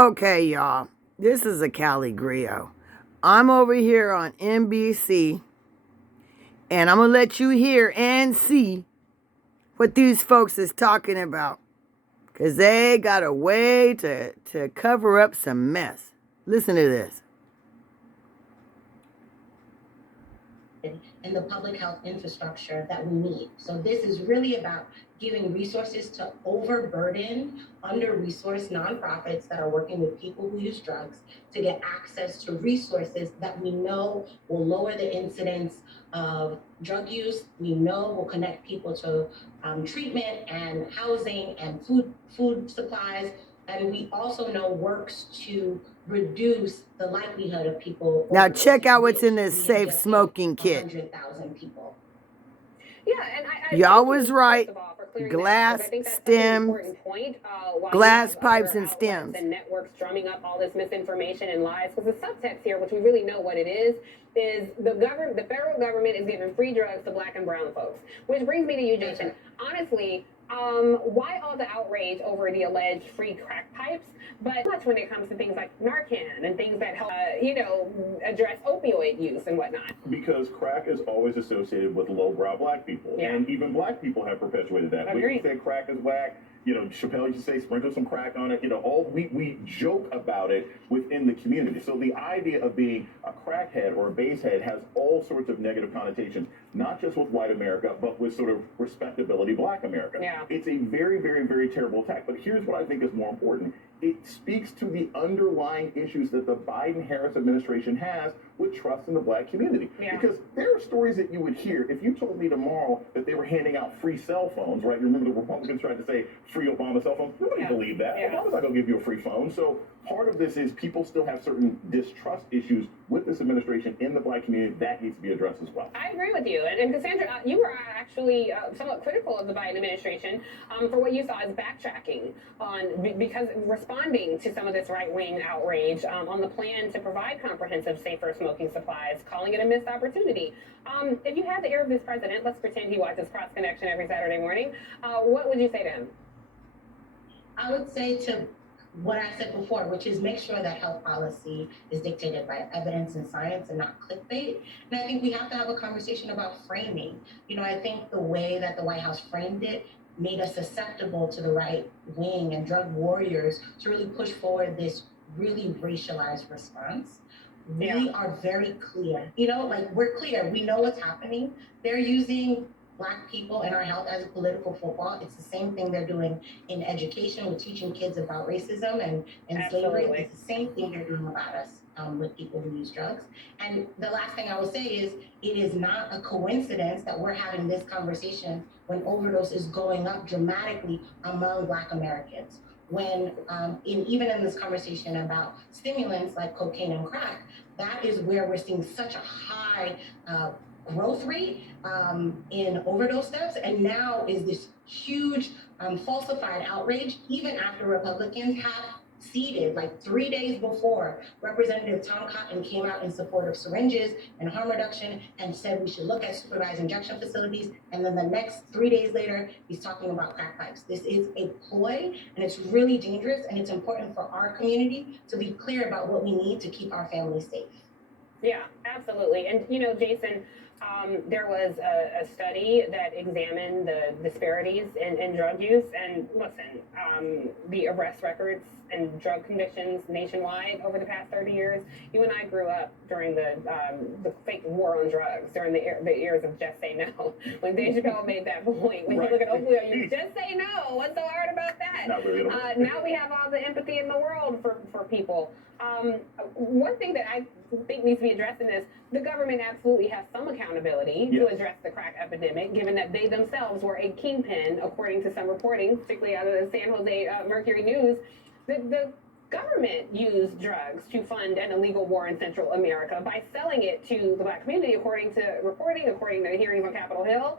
Okay, y'all. This is a CaliGriot. I'm over here on NBC, and I'm going to let you hear and see what these folks is talking about, because they got a way to cover up some mess. Listen to this. And the public health infrastructure that we need. So this is really about giving resources to overburden, under-resourced nonprofits that are working with people who use drugs to get access to resources that we know will lower the incidence of drug use, we know will connect people to treatment and housing and food supplies, and we also know works to reduce the likelihood of people. Now check out what's in this safe smoking kit. 100,000 people. Yeah, and y'all was right. Glass stems, glass pipes and stems. And networks drumming up all this misinformation and lies. Because the subtext here, which we really know what it is the federal government is giving free drugs to black and brown folks. Which brings me to you, Jason. Honestly, why all the outrage over the alleged free crack pipes, but much when it comes to things like Narcan and things that help, address opioid use and whatnot? Because crack is always associated with lowbrow black people, and even black people have perpetuated that. Agreed. We say crack is whack. Chappelle used to say, sprinkle some crack on it. We joke about it within the community. So the idea of being a crackhead or a basehead has all sorts of negative connotations, not just with white America, but with sort of respectability black America. Yeah. It's a very, very, very terrible attack. But here's what I think is more important. It speaks to the underlying issues that the Biden-Harris administration has with trust in the black community. Yeah. Because there are stories that you would hear. If you told me tomorrow that they were handing out free cell phones, right? You remember the Republicans tried to say free Obama cell phones? Nobody believed that. Yeah. Obama's not going to give you a free phone. So part of this is people still have certain distrust issues with this administration in the black community. That needs to be addressed as well. I agree with you. And Cassandra, you were actually somewhat critical of the Biden administration for what you saw as backtracking because responding to some of this right-wing outrage on the plan to provide comprehensive, safer smoking supplies, calling it a missed opportunity. If you had the ear of this president, let's pretend he watches Cross Connection every Saturday morning, what would you say to him? I would say to what I said before, which is make sure that health policy is dictated by evidence and science and not clickbait. And I think we have to have a conversation about framing. I think the way that the White House framed it made us susceptible to the right wing and drug warriors to really push forward this really racialized response. We are very clear. We're clear. We know what's happening. They're using Black people and our health as a political football. It's the same thing they're doing in education with teaching kids about racism and slavery. It's the same thing they're doing about us with people who use drugs. And the last thing I will say is it is not a coincidence that we're having this conversation when overdose is going up dramatically among Black Americans. When even in this conversation about stimulants like cocaine and crack, that is where we're seeing such a high growth rate in overdose deaths, and now is this huge falsified outrage, even after Republicans have ceded, 3 days before, Representative Tom Cotton came out in support of syringes and harm reduction and said we should look at supervised injection facilities, and then the next 3 days later, he's talking about crack pipes. This is a ploy, and it's really dangerous, and it's important for our community to be clear about what we need to keep our families safe. Yeah, absolutely. And, Jason, there was a study that examined the disparities in drug use. And listen, the arrest records and drug convictions nationwide over the past 30 years, you and I grew up during the fake war on drugs, during the years of Just Say No. When Dave Chappelle made that point, when you look at opioid, you just say no. What's so hard about that? Not really. Now we have all the empathy in the world for people. One thing that I think needs to be addressed in this, the government absolutely has some accountability to address the crack epidemic, given that they themselves were a kingpin, according to some reporting, particularly out of the San Jose Mercury News. The government used drugs to fund an illegal war in Central America by selling it to the Black community, according to reporting, according to hearings on Capitol Hill.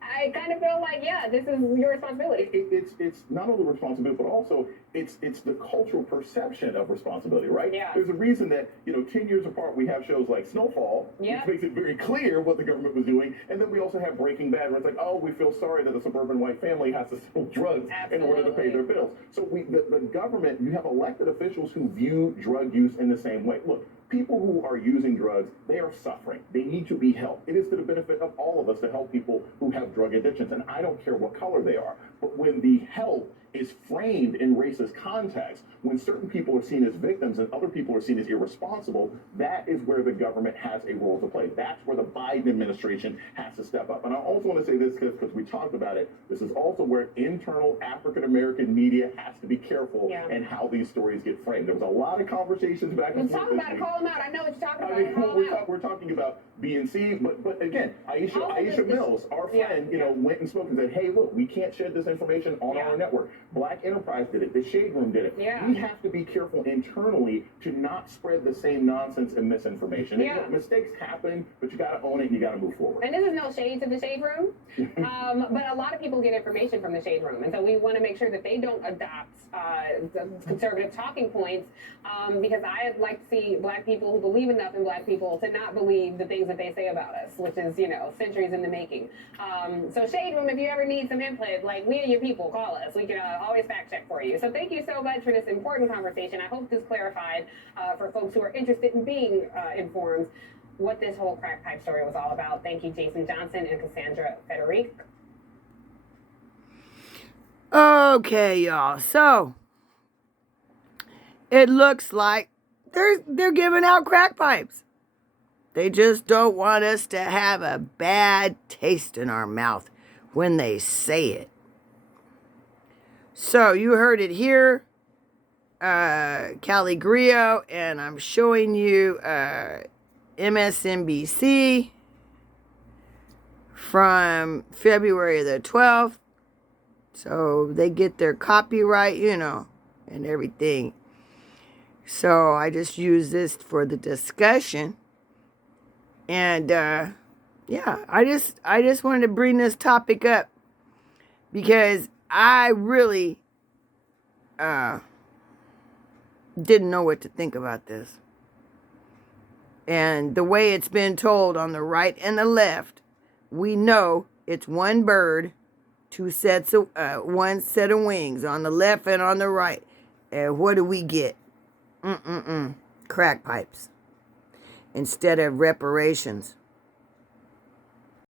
I kind of feel like, this is your responsibility. It's not only responsibility, but also it's the cultural perception of responsibility, right? Yeah. There's a reason that, 10 years apart, we have shows like Snowfall, Yeah. which makes it very clear what the government was doing. And then we also have Breaking Bad, where it's like, oh, we feel sorry that a suburban white family has to sell drugs in order to pay their bills. So the government, you have elected officials who view drug use in the same way. Look, people who are using drugs, they are suffering. They need to be helped. It is to the benefit of all of us to help people who have drug addictions. And I don't care what color they are. But when the help is framed in racist context, when certain people are seen as victims and other people are seen as irresponsible, that is where the government has a role to play. That's where the Biden administration has to step up. And I also want to say this because we talked about it. This is also where internal African-American media has to be careful in how these stories get framed. There was a lot of conversations back and forth. Talk about it, call them out. I know what you're talking about. We're talking about BNC, but again, Aisha Mills, our friend, went and spoke and said, hey, look, we can't shed this information on our network. Black Enterprise did it. The Shade Room did it. Yeah. We have to be careful internally to not spread the same nonsense and misinformation. Yeah. And, mistakes happen, but you got to own it and you got to move forward. And this is no shade to the Shade Room, but a lot of people get information from the Shade Room, and so we want to make sure that they don't adopt the conservative talking points, because I like to see Black people who believe enough in Black people to not believe the things that they say about us, which is, centuries in the making. So Shade Room, if you ever need some input, like, we are your people, call us. We can always fact check for you. So thank you so much for this important conversation. I hope this clarified for folks who are interested in being informed what this whole crack pipe story was all about. Thank you, Jason Johnson and Cassandra Federic. Okay, y'all. So it looks like they're giving out crack pipes. They just don't want us to have a bad taste in our mouth when they say it. So you heard it here, CaliGriot, and I'm showing you MSNBC from February the 12th. So they get their copyright, and everything. So I just use this for the discussion. And I just wanted to bring this topic up because I really didn't know what to think about this. And the way it's been told on the right and the left, we know it's one bird, one set of wings on the left and on the right. And what do we get? Crack pipes instead of reparations.